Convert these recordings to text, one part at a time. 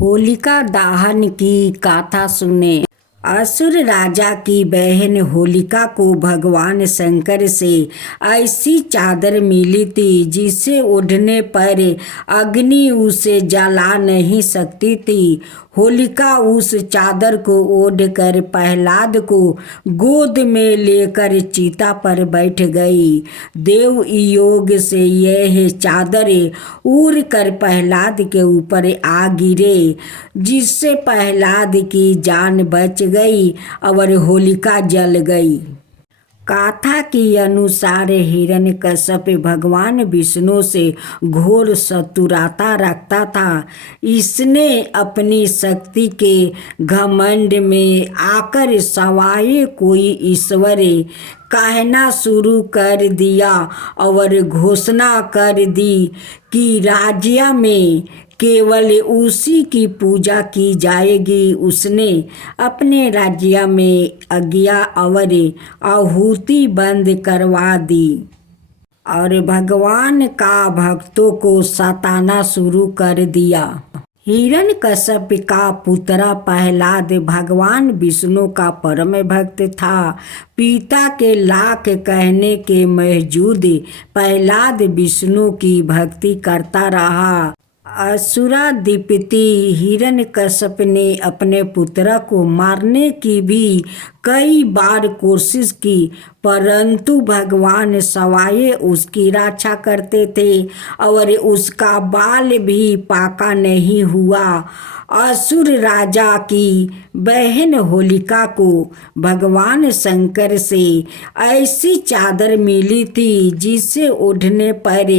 होलिका दहन की गाथा सुने। असुर राजा की बहन होलिका को भगवान शंकर से ऐसी चादर मिली थी जिसे ओढ़ने पर अग्नि उसे जला नहीं सकती थी। होलिका उस चादर को ओढ़कर प्रहलाद को गोद में लेकर चीता पर बैठ गई। देव योग से यह चादर उड़ कर प्रहलाद के ऊपर आ गिरे, जिससे प्रहलाद की जान बच गई और होलिका जल गई। गाथा के अनुसार हिरण्यकश्यप भगवान विष्णु से घोर शत्रुता रखता था। इसने अपनी शक्ति के घमंड में आकर सवाए कोई ईश्वर कहना शुरू कर दिया और घोषणा कर दी कि राज्य में केवल उसी की पूजा की जाएगी। उसने अपने राज्य में आज्ञा और आहुति बंद करवा दी और भगवान का भक्तों को सताना शुरू कर दिया। हिरण्यकश्यप का पुत्र प्रहलाद भगवान विष्णु का परम भक्त था। पिता के लाख कहने के बावजूद प्रहलाद विष्णु की भक्ति करता रहा। असुराधिपति हिरण्यकश्यप ने अपने पुत्र को मारने की भी कई बार कोशिश की, परंतु भगवान सवाए उसकी रक्षा करते थे और उसका बाल भी पाका नहीं हुआ। असुर राजा की बहन होलिका को भगवान शंकर से ऐसी चादर मिली थी जिसे ओढ़ने पर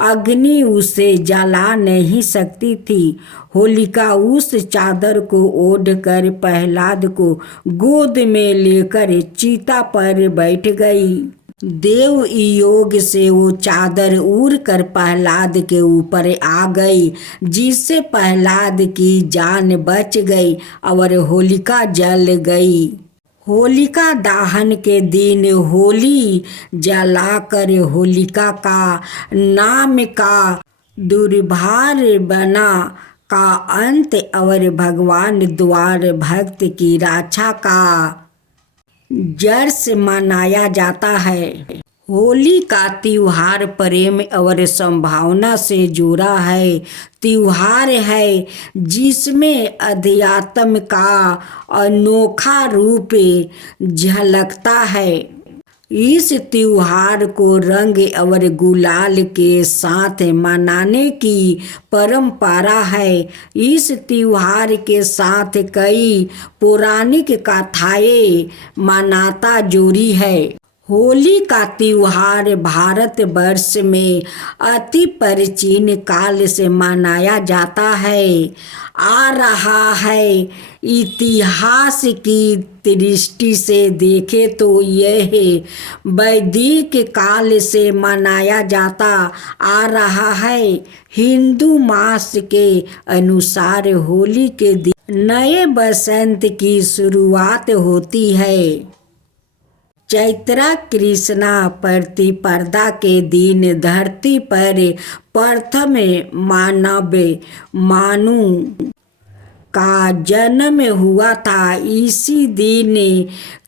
अग्नि उसे जला नहीं सकती थी। होलिका उस चादर को ओढ़कर प्रहलाद को गोद में लेकर चीता पर बैठ गई। देव योग से वो चादर उड़कर प्रहलाद के ऊपर आ गई, जिससे प्रहलाद की जान बच गई और होलिका जल गई। होलिका दहन के दिन होली जलाकर होलिका का नाम का दुर्भार बना का अंत और भगवान द्वार भक्त की रक्षा का जश्न मनाया जाता है। होली का त्योहार प्रेम और संभावना से जुड़ा है। त्योहार है जिसमें अध्यात्म का अनोखा रूप झलकता है। इस त्योहार को रंग और गुलाल के साथ मनाने की परंपरा है। इस त्योहार के साथ कई पौराणिक कथाएं मान्यता जुड़ी है। होली का त्योहार भारतवर्ष में अति प्राचीन काल से मनाया जाता है आ रहा है। इतिहास की दृष्टि से देखें तो यह वैदिक काल से मनाया जाता आ रहा है। हिंदू मास के अनुसार होली के दिन नए बसंत की शुरुआत होती है। चैत्र कृष्णा प्रतिपदा के दिन धरती पर प्रथम मानव मानु का जन्म हुआ था। इसी दिन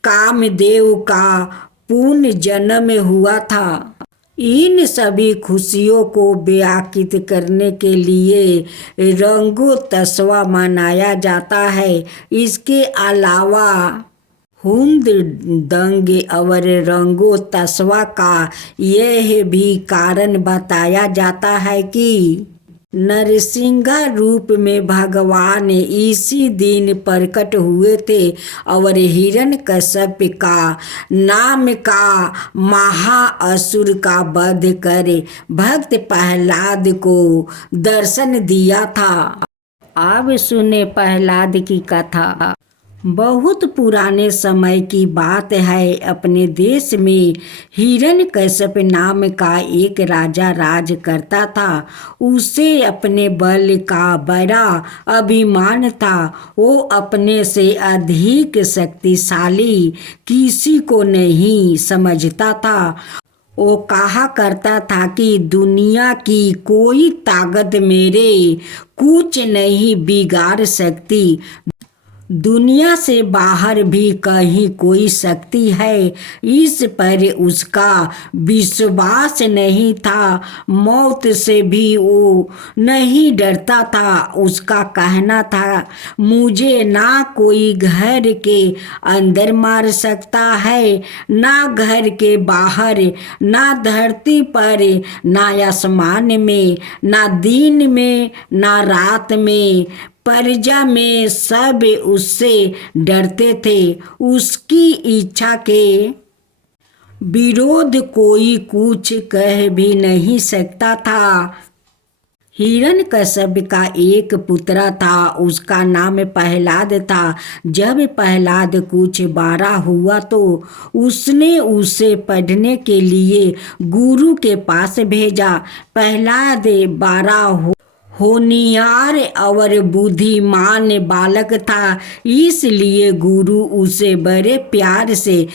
कामदेव का पुनः जन्म हुआ था। इन सभी खुशियों को व्याख्यात करने के लिए रंगोत्सव मनाया जाता है। इसके अलावा हुड़दंग और रंगोत्सव का यह भी कारण बताया जाता है कि नरसिंह रूप में भगवान इसी दिन प्रकट हुए थे और हिरण्यकश्यप का नाम का महाअसुर का वध कर भक्त प्रहलाद को दर्शन दिया था। अब सुने प्रहलाद की कथा। बहुत पुराने समय की बात है। अपने देश में हिरण्यकश्यप नाम का एक राजा राज करता था। उसे अपने बल का बड़ा अभिमान था। वो अपने से अधिक शक्तिशाली किसी को नहीं समझता था। वो कहा करता था कि दुनिया की कोई ताकत मेरे कुछ नहीं बिगाड़ सकती, दुनिया से बाहर भी कहीं कोई शक्ति है। इस पर उसका विश्वास नहीं था। मौत से भी वो नहीं डरता था। उसका कहना था, मुझे ना कोई घर के अंदर मार सकता है, ना घर के बाहर, ना धरती पर, ना आसमान में, ना दिन में, ना रात में। प्रजा में सब उससे डरते थे। उसकी इच्छा के विरोध कोई कुछ कह भी नहीं सकता था। हिरण्यकश्यप का एक पुत्र था, उसका नाम प्रहलाद था। जब प्रहलाद कुछ बड़ा हुआ तो उसने उसे पढ़ने के लिए गुरु के पास भेजा। प्रहलाद बड़ा होनिहार और बुद्धिमान बालक था, इसलिए गुरु उसे बड़े प्यार से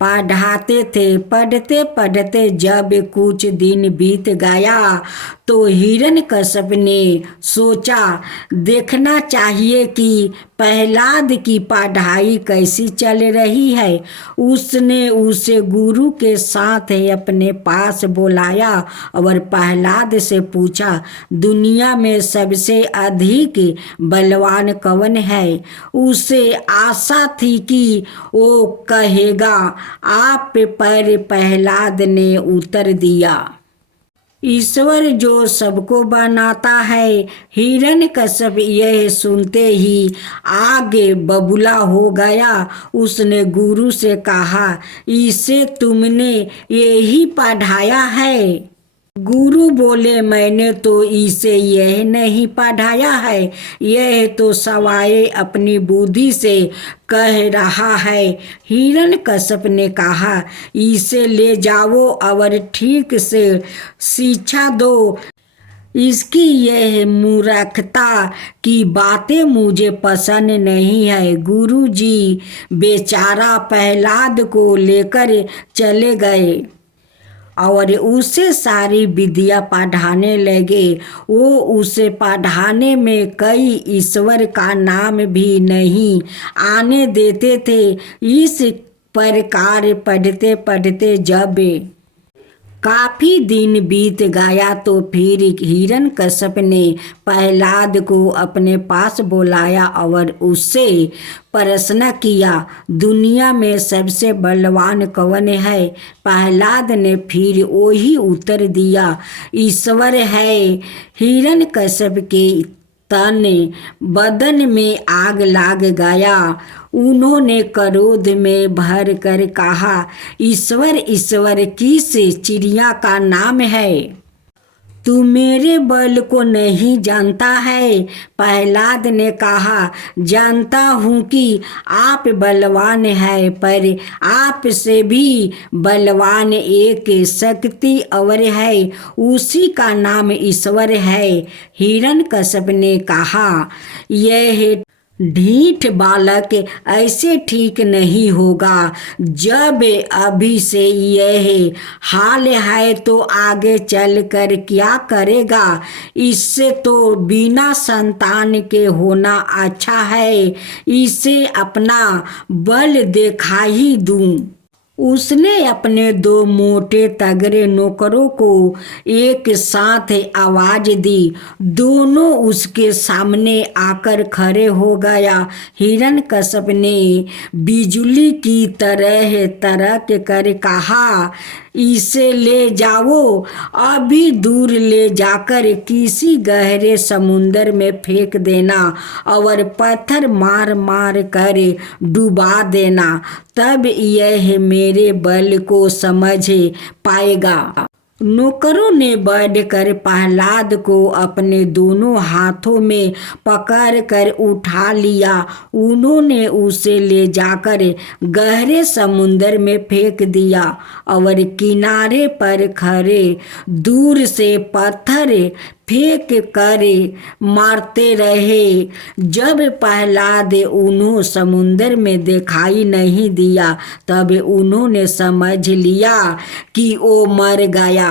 पढ़ाते थे। पढ़ते पढ़ते जब कुछ दिन बीत गया तो हिरण्यकश्यप ने सोचा, देखना चाहिए कि प्रहलाद की पढ़ाई कैसी चल रही है। उसने उसे गुरु के साथ अपने पास बुलाया और प्रहलाद से पूछा, दुनिया में सबसे अधिक बलवान कौन है? उसे आशा थी कि वो कहेगा आप पर। प्रहलाद ने उत्तर दिया, ईश्वर जो सबको बनाता है। हिरण्यकश्यप यह सुनते ही आगे बबूला हो गया। उसने गुरु से कहा, इसे तुमने यही पढ़ाया है? गुरु बोले, मैंने तो इसे यह नहीं पढ़ाया है, यह तो सवाए अपनी बुद्धि से कह रहा है। हिरण्यकश्यप ने कहा, इसे ले जाओ और ठीक से शिक्षा दो। इसकी यह मूर्खता की बातें मुझे पसंद नहीं है। गुरु जी बेचारा प्रहलाद को लेकर चले गए और उसे सारी विद्या पढ़ाने लगे। वो उसे पढ़ाने में कई ईश्वर का नाम भी नहीं आने देते थे। इस प्रकार पढ़ते पढ़ते जब काफी दिन बीत गया तो फिर हिरण्यकश्यप ने प्रहलाद को अपने पास बुलाया और उससे प्रश्न किया, दुनिया में सबसे बलवान कौन है? प्रहलाद ने फिर वही उत्तर दिया, ईश्वर है। हिरण्यकश्यप के तन बदन में आग लग गया। उन्होंने क्रोध में भर कर कहा, ईश्वर ईश्वर किस चिड़िया का नाम है? तू मेरे बल को नहीं जानता है। प्रहलाद ने कहा, जानता हूँ कि आप बलवान हैं, पर आप से भी बलवान एक शक्ति और है, उसी का नाम ईश्वर है। हिरण्यकश्यप ने कहा, यह ढीठ बालक, ऐसे ठीक नहीं होगा। जब अभी से यह हाल है तो आगे चलकर क्या करेगा? इससे तो बिना संतान के होना अच्छा है। इसे अपना बल दिखा ही दूं। उसने अपने 2 मोटे तगड़े नौकरों को एक साथ आवाज दी। दोनों उसके सामने आकर खड़े हो गया। हिरण्यकश्यप ने बिजली की तरह तड़क कर कहा, इसे ले जाओ, अभी दूर ले जाकर किसी गहरे समुद्र में फेंक देना और पत्थर मार मार कर डुबा देना, तब यह मेरे बल को समझ पाएगा। नौकरों ने बढ़कर प्रहलाद को अपने दोनों हाथों में पकड़ कर उठा लिया। उन्होंने उसे ले जाकर गहरे समुद्र में फेंक दिया और किनारे पर खड़े दूर से पत्थर फेंक कर मारते रहे। जब प्रहलाद उन्हों समुद्र में दिखाई नहीं दिया तब उन्होंने समझ लिया कि वो मर गया।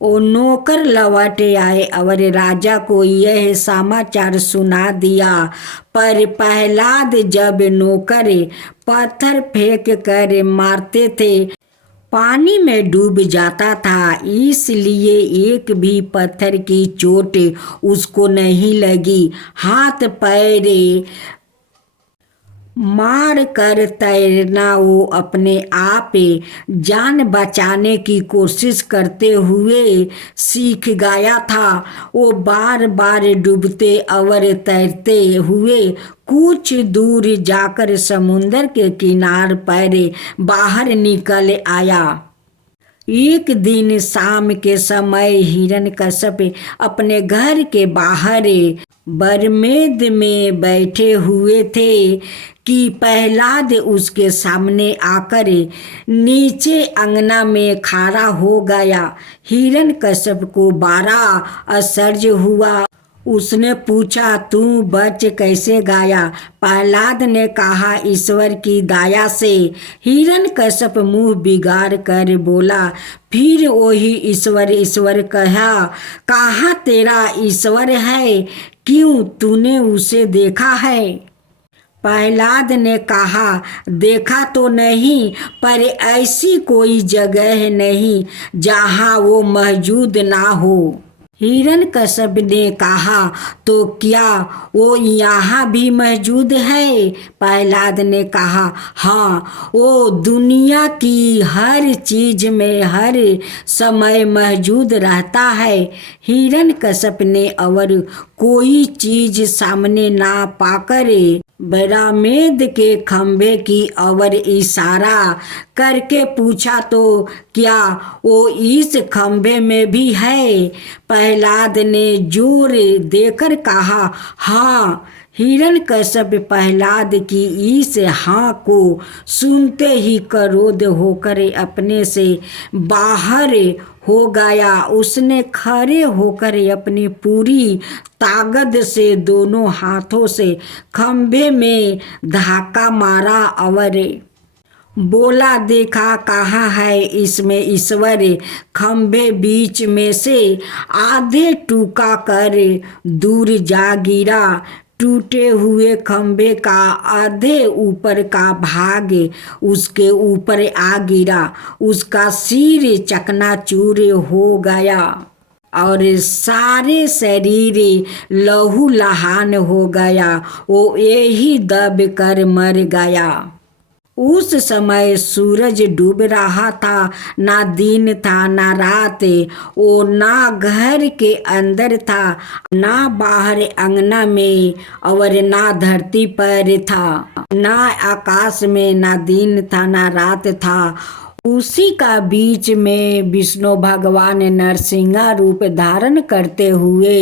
वो नौकर लौट आए और राजा को यह समाचार सुना दिया। पर प्रहलाद जब नौकर पत्थर फेंक कर मारते थे पानी में डूब जाता था, इसलिए एक भी पत्थर की चोट उसको नहीं लगी। हाथ पैर मार कर तैरना वो अपने आप जान बचाने की कोशिश करते हुए सीख गया था। वो बार बार डूबते और तैरते हुए कुछ दूर जाकर समुद्र के किनारे पर बाहर निकल आया। एक दिन शाम के समय हिरण्यकश्यप अपने घर के बाहर बरमेद में बैठे हुए थे कि प्रहलाद उसके सामने आकर नीचे अंगना में खड़ा हो गया। हिरण्यकश्यप को बड़ा आश्चर्य हुआ। उसने पूछा, तू बच कैसे गया? प्रहलाद ने कहा, ईश्वर की दया से। हिरण्यकश्यप मुंह बिगाड़ कर बोला, फिर वही ईश्वर ईश्वर कहाँ तेरा ईश्वर है? क्यों, तूने उसे देखा है? प्रहलाद ने कहा, देखा तो नहीं, पर ऐसी कोई जगह नहीं जहाँ वो मौजूद ना हो। हिरण्यकश्यप ने कहा, तो क्या वो यहाँ भी मौजूद है? प्रहलाद ने कहा, हाँ, वो दुनिया की हर चीज में हर समय मौजूद रहता है। हिरण्यकश्यप ने और कोई चीज सामने ना पाकर बरमेद के खंभे की ओर इशारा करके पूछा, तो क्या वो इस खंभे में भी है? प्रहलाद ने जोर देकर कहा, हाँ। हिरण्यकश्यप प्रहलाद की इस हाँ को सुनते ही क्रोध होकर अपने से बाहर हो गया। उसने खड़े होकर अपनी पूरी ताकत से दोनों हाथों से खंभे में धक्का मारा और बोला, देखा कहाँ है इसमें ईश्वर? खंभे बीच में से आधे टूका कर दूर जा गिरा। टूटे हुए खंभे का आधे ऊपर का भाग उसके ऊपर आ गिरा। उसका सिर चकनाचूर हो गया और सारे शरीर लहूलुहान हो गया। वो यही दब कर मर गया। उस समय सूरज डूब रहा था। ना दिन था ना रात। वो ना घर के अंदर था ना बाहर अंगना में और ना धरती पर था। ना आकाश में ना दिन था ना रात था। उसी का बीच में विष्णु भगवान नरसिंह रूप धारण करते हुए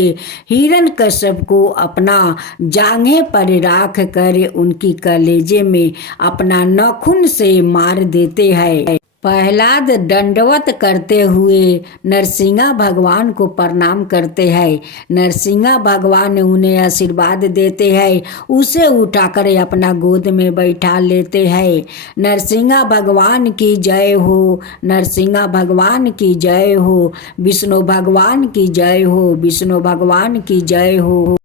हिरण्यकश्यप को अपना जांघे पर राख कर उनकी कलेजे में अपना नाखून से मार देते हैं। प्रहलाद दंडवत करते हुए नरसिंह भगवान को प्रणाम करते हैं। नरसिंह भगवान उन्हें आशीर्वाद देते हैं। उसे उठाकर अपना गोद में बैठा लेते हैं। नरसिंह भगवान की जय हो, नरसिंह भगवान की जय हो, विष्णु भगवान की जय हो, विष्णु भगवान की जय हो।